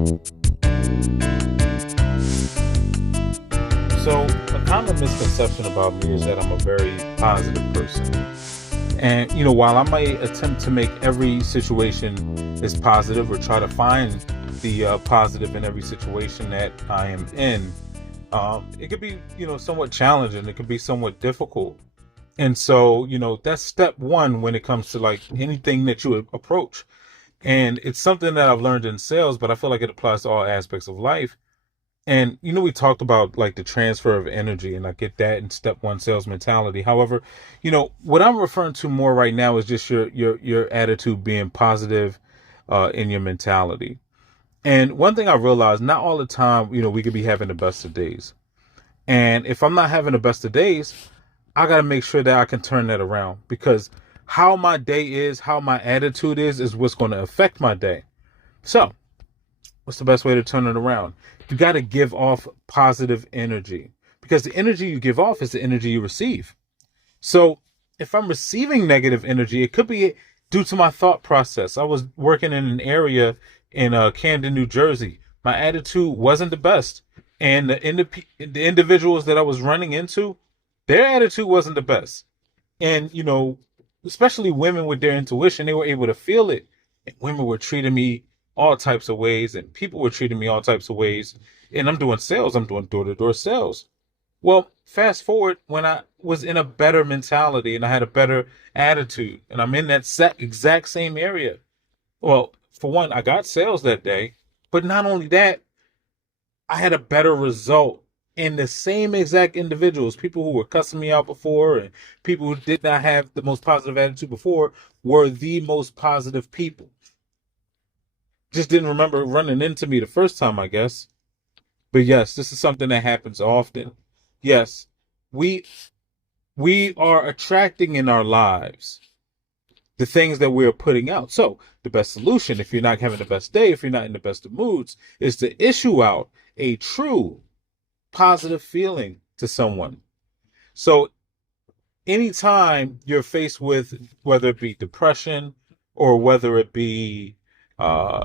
So, a common misconception about me is that I'm a very positive person. And, while I might attempt to make every situation as positive or try to find the positive in every situation that I am in, it could be, somewhat challenging. It could be somewhat difficult. And so, that's step one when it comes to like anything that you approach. And it's something that I've learned in sales, but I feel like it applies to all aspects of life. And we talked about like the transfer of energy, and I get that in step one sales mentality. However, what I'm referring to more right now is just your attitude being positive in your mentality. And one thing I realized, not all the time, we could be having the best of days. And if I'm not having the best of days, I gotta make sure that I can turn that around, because how my day is, how my attitude is what's going to affect my day. So what's the best way to turn it around? You got to give off positive energy, because the energy you give off is the energy you receive. So if I'm receiving negative energy, it could be due to my thought process. I was working in an area in Camden, New Jersey. My attitude wasn't the best. And the individuals that I was running into, their attitude wasn't the best. And, especially women with their intuition, they were able to feel it. And women were treating me all types of ways, and people were treating me all types of ways. And I'm doing sales, I'm doing door to door sales. Well, fast forward when I was in a better mentality and I had a better attitude, and I'm in that exact same area. Well, for one, I got sales that day, but not only that, I had a better result. And the same exact individuals, people who were cussing me out before and people who did not have the most positive attitude before, were the most positive people. Just didn't remember running into me the first time, I guess. But yes, this is something that happens often. Yes, we we are attracting in our lives the things that we're putting out. So the best solution, if you're not having the best day, if you're not in the best of moods, is to issue out a true positive feeling to someone. So anytime you're faced with, whether it be depression or whether it be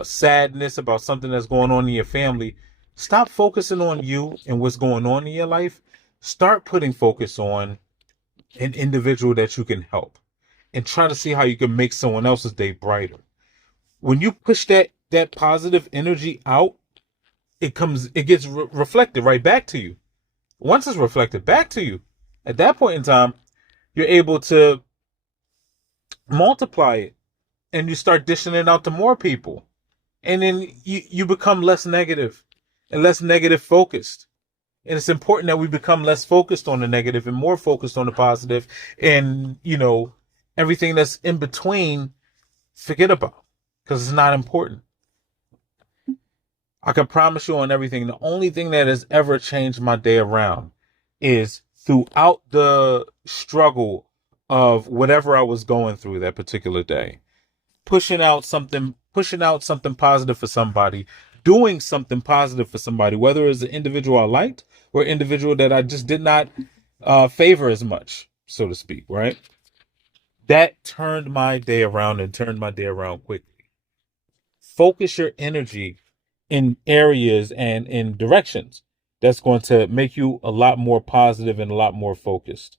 sadness about something that's going on in your family, stop focusing on you and what's going on in your life. Start putting focus on an individual that you can help, and try to see how you can make someone else's day brighter. When you push that positive energy out, it gets reflected right back to you. Once it's reflected back to you, at that point in time, you're able to multiply it, and you start dishing it out to more people. And then you become less negative and less negative focused. And it's important that we become less focused on the negative and more focused on the positive. And, everything that's in between, forget about, because it's not important. I can promise you on everything, the only thing that has ever changed my day around is throughout the struggle of whatever I was going through that particular day. Pushing out something positive for somebody, doing something positive for somebody, whether it's an individual I liked or an individual that I just did not favor as much, so to speak, right? That turned my day around, and turned my day around quickly. Focus your energy in areas and in directions that's going to make you a lot more positive and a lot more focused.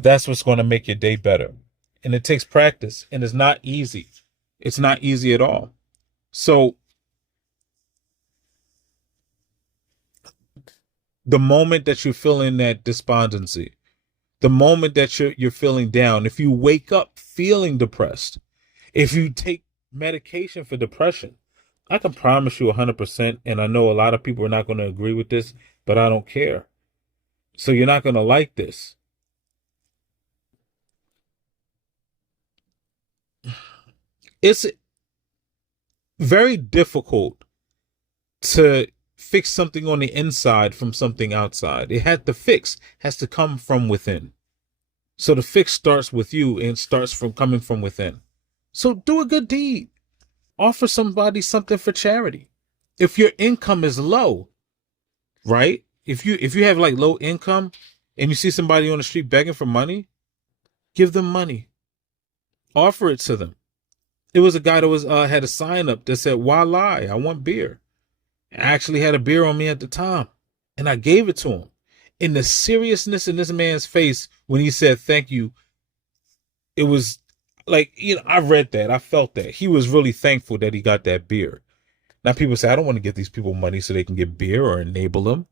That's what's going to make your day better. And it takes practice, and it's not easy. It's not easy at all. So the moment that you're feeling that despondency, the moment that you're feeling down, if you wake up feeling depressed, if you take medication for depression, I can promise you 100%, and I know a lot of people are not going to agree with this, but I don't care. So you're not going to like this. It's very difficult to fix something on the inside from something outside. The fix has to come from within. So the fix starts with you and starts from coming from within. So do a good deed. Offer somebody something for charity. If your income is low, right? If you have like low income and you see somebody on the street begging for money, give them money. Offer it to them. It was a guy that was had a sign up that said, "Why lie? I want beer." I actually had a beer on me at the time, and I gave it to him. And the seriousness in this man's face when he said thank you, it was like, I read that. I felt that. He was really thankful that he got that beer. Now, people say, I don't want to give these people money so they can get beer or enable them.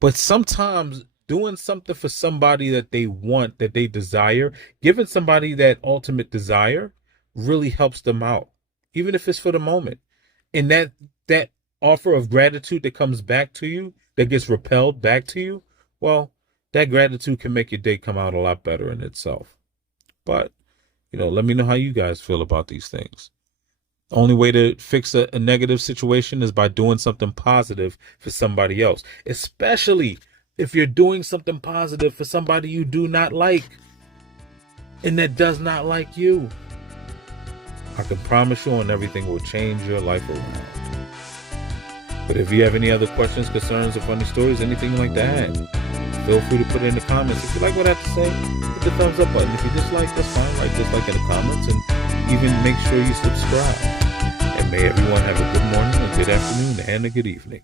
But sometimes doing something for somebody that they want, that they desire, giving somebody that ultimate desire really helps them out, even if it's for the moment. And that offer of gratitude that comes back to you, that gets repelled back to you, well, that gratitude can make your day come out a lot better in itself. But, let me know how you guys feel about these things. Only way to fix a negative situation is by doing something positive for somebody else, especially if you're doing something positive for somebody you do not like and that does not like you. I can promise you and everything will change your life around. But if you have any other questions, concerns, or funny stories, anything like that, feel free to put it in the comments. If you like what I have to say, hit the thumbs up button. If you dislike, that's fine. Write dislike in the comments, and even make sure you subscribe. And may everyone have a good morning, a good afternoon, and a good evening.